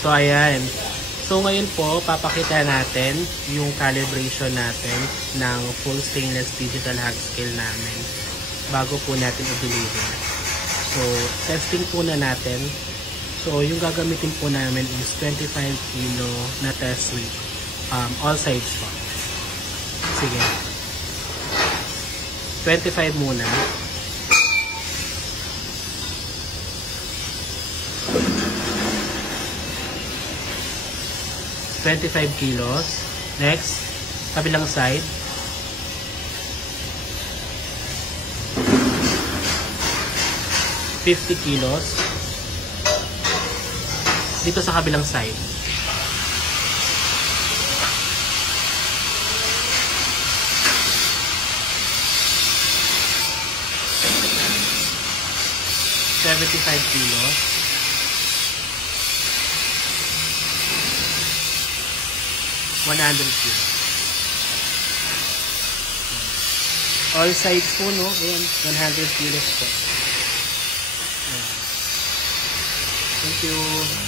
So, ayan. So, ngayon po, papakita natin yung calibration natin ng full stainless digital hog scale namin bago po natin i-deliver. So, testing po na natin. So, yung gagamitin po namin is 25 kilo na test weight. All sides po. Sige. 25 muna. $25 kilos. Next, kabilang side. $50 kilos. Dito sa kabilang side. $75 kilos. $100 kilos. All sides po, no? Ayan, 100 kilos po. Ayan. Thank you.